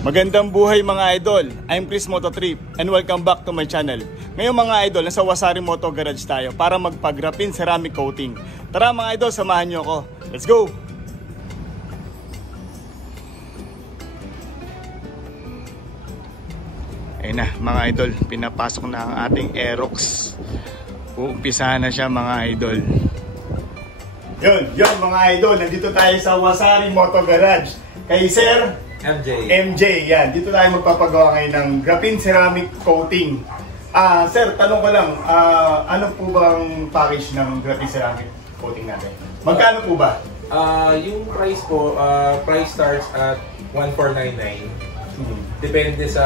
Magandang buhay mga idol, I'm Chris Mototrip and welcome back to my channel. Ngayon mga idol, nasa Wasari Moto Garage tayo para magpa-graphene ceramic coating. Tara mga idol, samahan nyo ako. Let's go! Ayun na mga idol, pinapasok na ang ating Aerox. Uumpisahan na siya mga idol. Yun mga idol, nandito tayo sa Wasari Moto Garage. Kay Sir MJ, yan. Dito tayo magpapagawa ngayon ng graphene ceramic coating. Sir, tanong ko lang, ano po bang package ng graphene ceramic coating natin? Magkano po ba? Yung price po, price starts at 1499. Depende sa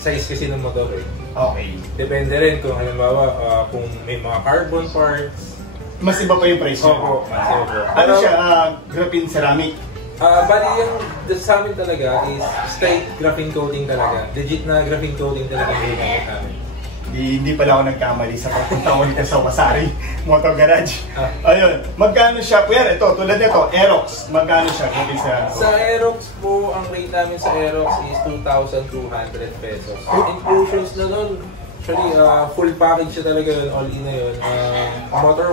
size kasi ng motor eh. Okay. Depende rin kung halimbawa, kung may mga carbon parts. Mas iba pa yung price niya? Opo, mas iba. Ano siya, graphene ceramic? Bali yung sa amin talaga is straight graphene coating talaga. Legit na graphene coating talaga yung ginamit namin. Hindi pala ako nagkamali sa pagpunta ko dito sa Wasari Moto Garage. Ayun, magkano siya? Pero ito, tulad nito, Aerox. Magkano siya? Sa Aerox po, ang rate namin sa Aerox is 2,200 pesos. Inclusions na nun. Actually, full package siya talaga yun, all in na yun. Motor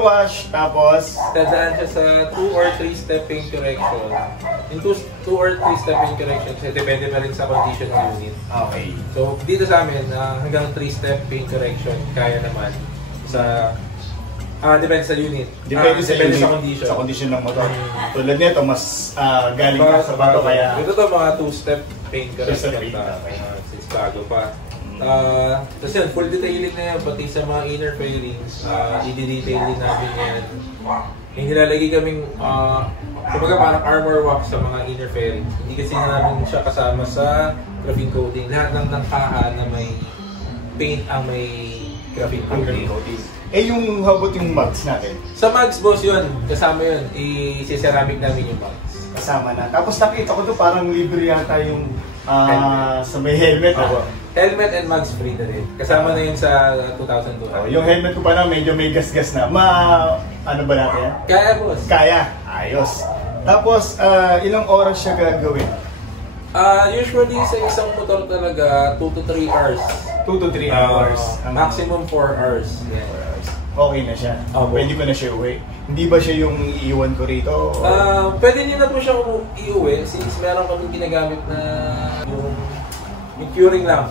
wash, tapos dadaan siya sa 2 or 3 step paint correction. In 2 or 3 step paint correction, kasi depende pa rin sa condition ng unit. Okay. So, dito sa amin, hanggang 3 step paint correction, kaya naman sa depende sa unit. Depende sa unit, sa condition. Sa condition ng motor. Tulad nito, mas galing ka sa bato kaya... Ito to mga 2-step paint correction. Since bago pa. Tapos yan, full detailing na yan, pati sa mga inner fairings, i-detail din namin yan. Hindi nilalagay kaming, kumbaga parang armor wax sa mga inner fairings. Hindi kasi namin siya kasama sa graphene coating. Lahat ng kaha na may paint ang may graphene coating. Eh yung habot yung mugs natin? Sa mugs boss yun, kasama yun, i-ceramic namin yung mugs. Kasama na. Tapos nakita ko doon parang libre yata yung sa may helmet. Helmet and mugs free na rin. Kasama na yun sa 2,200. Yung helmet ko pa na medyo may gas-gas na. Ano ba natin yan? Kaya boss. Kaya. Ayos. Tapos ilang oras siya gagawin? Usually sa isang motor talaga 2 to 3 hours. 2 to 3 hours. Maximum 4 hours. Yeah. Okay na siya. Pwede ko na siya uwi. Hindi ba siya yung iiwan ko rito? Pwede niyo na po siyang iuwi since meron kami ginagamit na yung curing lang.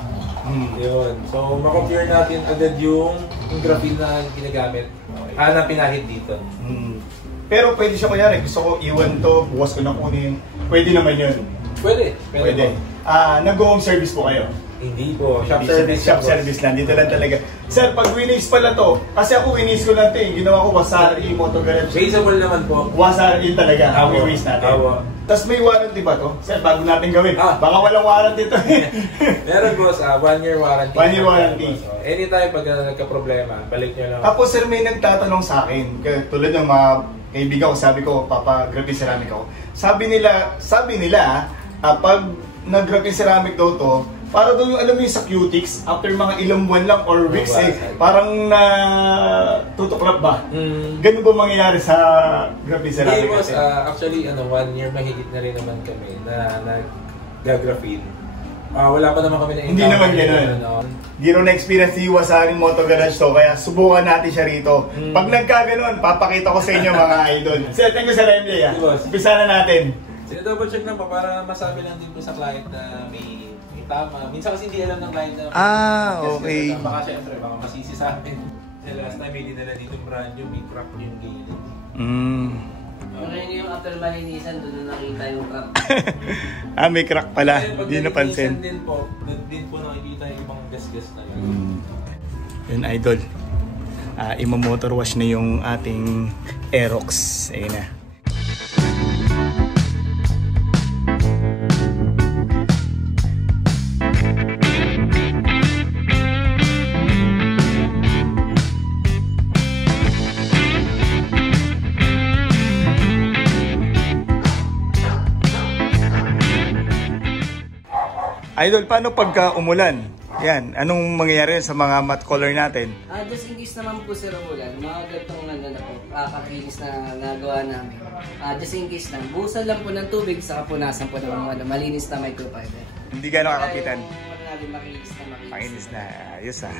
Yun. So, makompare natin agad yung graphene na ginagamit. Na pinahid dito. Pero pwede siya kunyari, gusto ko iwan to, bukas ko na kunin. Pwede naman yun. Pwede. Nag-home service po kayo? Hindi po. Shop service lang. Dito lang talaga. Sir, pag winis pala to, kasi ako winis ko lang ito eh. Ginawa ko Wasari Moto Garage. Baseable naman po. Wasari yun talaga. Ang winis natin. Tapos may warranty ba to? Sir, bago natin gawin. Baka walang warranty to eh. Meron boss, 1 year warranty. 1 year warranty. Anytime pag nagka-problema, balik nyo lang. Tapos sir, may nagtatanong sa akin. Tulad ng mga kaibigan ko, sabi ko, graphene ceramic ako. Sabi nila, pag nag-graphene ceramic daw to, para doon yung alam mo yung sa cutics, after mga ilang buwan lang or weeks parang tutuklap ba? Ganun ba mangyayari sa graphene ceramic? Hindi boss, actually 1 year mahigit na rin naman kami na nag-graphene. Wala pa naman kami na hindi naman gano'n. Hindi rin na-experience si Wasari Moto Garage to, kaya subukan natin siya rito. Pag nagkaganon, papakita ko sa inyo mga idol. Sir, thank you sa MJ. Umpisa na natin. Double check lang pa para masabi lang din po sa client na may tama. Minsan kasi hindi alam ng client na okay. Baka syempre, baka masisi sa amin. Last time may dinala dito brand new, may crack yung gilid. Ngayon yung after malinisan, doon na nakita yung crack. May crack pala. Hindi napansin. Din po nakikita yung ibang gas-gas na yun. Yun idol. Ima-motor wash na yung ating Aerox. Ayun na. Idol, paano pagka umulan? Yan, anong mangyayari sa mga matte color natin? Just in case naman po Sir Roland, mga ganitong kakinis na nagawa namin. Just in case lang, buhusan lang po ng tubig, saka punasan po ng mga malinis na microfiber. Hindi gano'ng kakapitan. Makinis na makinis. Makinis na, ayos ah.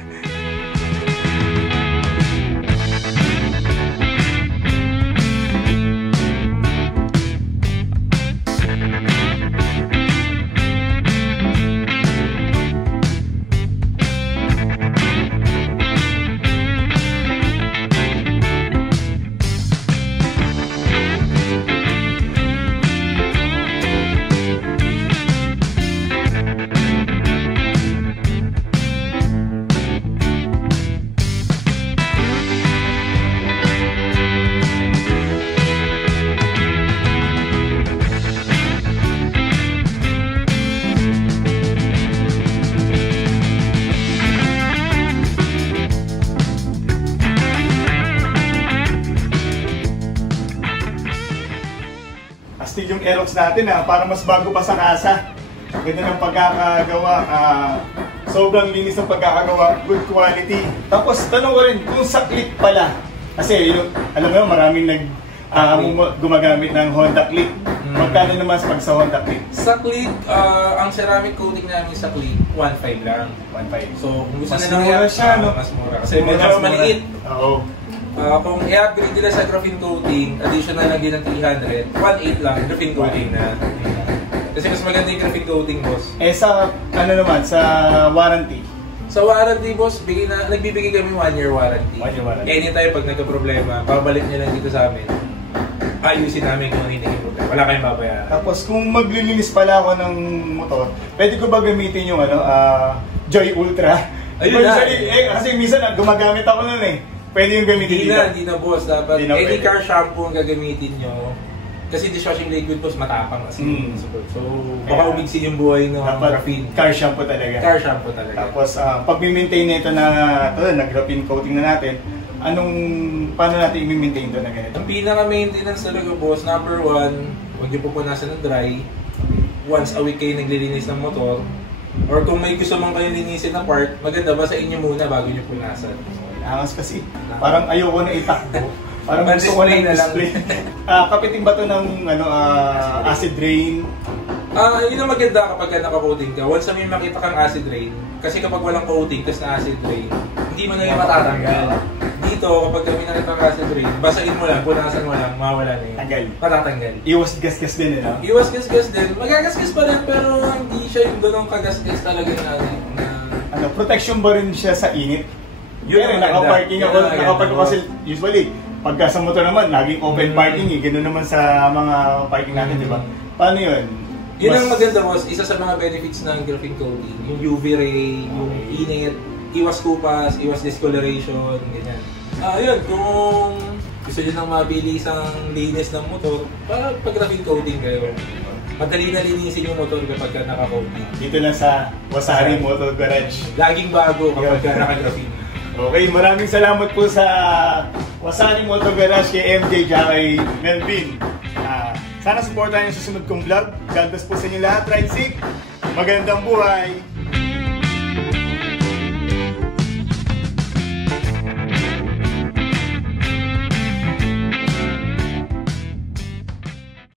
Astig yung Aerox natin para mas bago pa sa kasa. Ganda ng pagkakagawa. Sobrang linis ng pagkakagawa. Good quality. Tapos tanong ko rin kung sa clip pala. Kasi alam mo maraming gumagamit ng Honda clip. Magkano naman pag sa Honda clip? Sa clip, ang ceramic coating namin sa clip, 1.5 lang. 1.5. So kung gusto Mas na mura siya, no? mas mura. Kasi medyo maliit. Oo. Kung i-upgrade nila sa graphene coating, additional lang din ng 300, 1.8 lang, graphene coating na. Kasi mas maganda yung graphene coating, boss. Sa, sa warranty? Sa warranty, boss, nagbibigay kami 1 year warranty. 1 year warranty. Anytime pag nagka-problema, babalik nyo lang dito sa amin. Ayusin namin kung ano yung problema. Wala kayong babayaran. Tapos kung maglilinis pala ako ng motor, pwede ko ba gamitin yung Joy Ultra? Ayun na. Kasi minsan gumagamit ako nun Pwede yung gamitin dito? Hindi na boss. Dapat any car shampoo ang gagamitin nyo. Kasi dishwashing liquid boss matapang kasi. So baka umigsin yung buhay ng graphene. Car shampoo talaga. Car shampoo talaga. Tapos pag i-maintain nito nag-graphene coating na natin, paano natin i-maintain ito na ganito? Ang pinaka-maintenance talaga boss, number 1, huwag nyo pupunasan ng dry. Once a week kayo naglilinis ng motor. Or kung may gusto mang kayo linisin na part, maganda ba sa inyo muna bago nyo punasan. Angas kasi. Parang ayoko na itakbo. Parang gusto ko na display. Kapiting ba ito ng acid rain? Yun ang maganda kapag naka-coating ka. Once na may makita kang acid rain, kasi kapag walang coating, tas na acid rain, hindi mo na yung matatanggal. Dito, kapag kami nakita ang acid rain, basahin mo lang, punasan mo lang, mawala na yun. Tanggal. Matatanggal. Iwas gasgas din Iwas gasgas din. Magagasgas pa rin, pero hindi siya yung doon kagasgas talaga na protection ba rin siya sa init? Yun ang naka-parking ako. Naka-park ako kasi usually, pagka sa motor naman, laging open parking Ganoon naman sa mga parking natin, di ba? Paano yun? Yun ang maganda boss, isa sa mga benefits ng graphene coating. Yung UV ray, yung init, iwas kupas, iwas discoloration, ganyan. Yun, kung gusto nyo nang mabilis ang linis ng motor, para pag graphene coating kayo. Madali na linisin yung motor kapag naka-coating. Dito lang sa Wasari Motor Garage. Laging bago kapag naka-graphene. Okay, maraming salamat po sa Wasari Motor Garage kay MJ at kay Melvin. Sana supportahan niyo sa susunod kong vlog. God bless po sa inyo lahat. Ride safe. Magandang buhay.